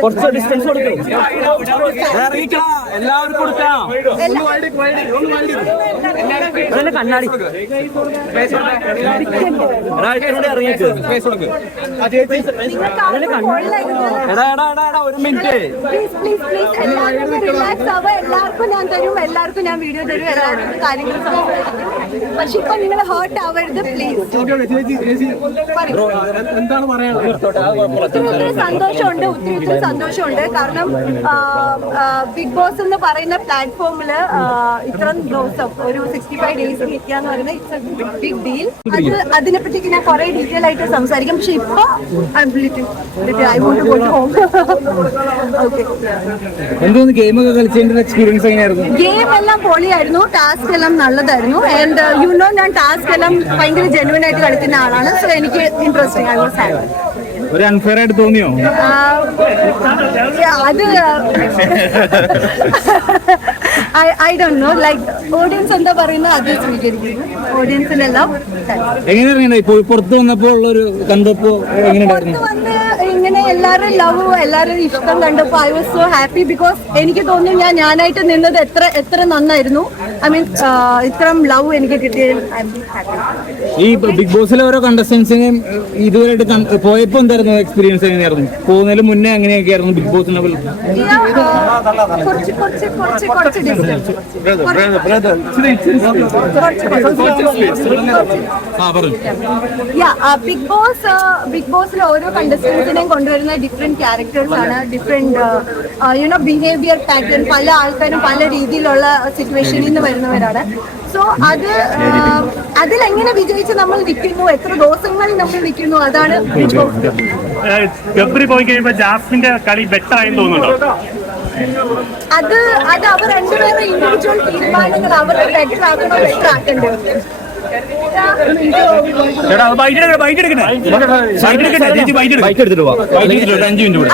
കുറച്ച് ഡിസ്റ്റൻസ് കൊടുക്കും എല്ലാവർക്കും കൊടുക്കാം അതന്നെ കണ്ണാടി. എടാ എടാ എടാ എടാ ഒരു മിനിറ്റ്. എല്ലാവർക്കും ഞാൻ തരും എല്ലാവർക്കും ഞാൻ വീഡിയോ തരും. എല്ലാവർക്കും കാര്യങ്ങൾ സംസാരിക്കും. പക്ഷെ ഇപ്പൊ നിങ്ങൾ ഹേർട്ട് ആവരുത് പ്ലീസ് ഒത്തിരി സന്തോഷമുണ്ട് ഒത്തിരി ഒത്തിരി സന്തോഷമുണ്ട്. കാരണം ബിഗ് ബോസ് എന്ന് പറയുന്ന പ്ലാറ്റ്ഫോമിൽ ഇത്ര ദിവസം ഒരു സിക്സ്റ്റി ഫൈവ് എന്ന് പറയുന്നത് ഇറ്റ്സ് ബിഗ് ഡീൽ അത് അതിനെപ്പറ്റി ഞാൻ കുറെ ഡീറ്റെയിൽ ആയിട്ട് സംസാരിക്കും. പക്ഷെ ഇപ്പൊ I won't go home okay എന്തോന്ന് ഗെയിമൊക്കെ കളിച്ചതിന്റെ എക്സ്പീരിയൻസ് എങ്ങനെയായിരുന്നു? ഗെയിം എല്ലാം പൊളിയായിരുന്നു. ടാസ്ക് എല്ലാം നല്ലതായിരുന്നു. ആൻഡ് യു നോ ഞാൻ ടാസ്ക് എല്ലാം ഭയങ്കര ജെന്വൻ ആയിട്ട് കളിക്കുന്ന ആളാണ്. സോ എനിക്ക് ഇൻട്രസ്റ്റിംഗ് ഐ വാസ് ഹാപ്പി ഒരു അൺഫെയർ ആയിട്ട് തോന്നിയോ? അത് ഐ നോ ലൈക്ക് ഓഡിയൻസ് എന്താ പറയുന്നത് അത് സ്വീകരിക്കുന്നു. ഓഡിയൻസിനെല്ലാം എങ്ങനെയാണ് ഇപ്പൊ പുറത്ത് വന്നപ്പോൾ ഉള്ളൊരു കണ്ടപ്പോ എങ്ങനെയുണ്ടായിരുന്നു ഇങ്ങനെ എല്ലാവരും ലവ് എല്ലാവരും ഇഷ്ടം കണ്ടപ്പോൾ I was so happy because എനിക്ക് തോന്നുന്നു ഞാൻ ഞാനായിട്ട് നിന്നത് എത്ര എത്ര നന്നായിരുന്നു. ഐ മീൻ ഇത്രയും ലവ് എനിക്ക് കിട്ടിയതിൽ ഐ എം ഹാപ്പി ഈ ബിഗ് ബോസിലെ ഓരോ കണ്ടസ്റ്റൻസിനെയും ഇതുവരെയായിട്ട് കണ്ട് പോയപ്പോ എന്തായിരുന്നു എക്സ്പീരിയൻസ് എങ്ങനെയായിരുന്നു? പോകുന്നതിന് മുന്നേ എങ്ങനെയൊക്കെ ആയിരുന്നു ബിഗ് ബോസിനെ പോലെ കുറച്ച് കുറച്ച് കുറച്ച് കുറച്ച് ഡിസ്റ്റൻസ് ആ പറഞ്ഞു. ബിഗ് ബോസ് ബിഗ് ബോസിലെ ഓരോ കണ്ടസ്റ്റൻസിനെയും കൊണ്ടുവരുന്ന ഡിഫറെന്റ് ക്യാരക്ടേഴ്സ് ആണ് different you know behaviour pattern പല ആൾക്കാരും പല രീതിയിലുള്ള സിറ്റുവേഷനിൽ നിന്ന് വരുന്നവരാണ്. സോ അത് uh, അതിലെങ്ങനെ വിജയിച്ച് നമ്മൾ നിൽക്കുന്നു എത്ര ദിവസങ്ങളിൽ നമ്മൾ നിൽക്കുന്നു അതാണ് ബിഗ് ബോസ് ഗബ്രി പോയി കഴിയുമ്പോ ജാസ്മിന്റെ കളി ബെറ്റർ ആയി തോന്നുന്നുണ്ടോ? അത് അത് അവർ രണ്ടുപേരും ഇൻഡിവിജ്വൽ തീരുമാനങ്ങൾ അവർക്ക് ബെറ്റർ ആക്കണോ ബെറ്റർ ആക്കേണ്ടത് ചേട്ടാ അത് ബൈറ്റ് എടുക്കണേ ബൈറ്റ് എടുക്കണേ ബൈറ്റ് എടുക്കണേ ചേച്ചി ബൈറ്റ് എടുക്കും. ബൈക്ക് എടുത്തിട്ട് പോവാം ബൈക്ക് എടുത്തിട്ട് ഒരു അഞ്ച് മിനിറ്റ് കൂടെ.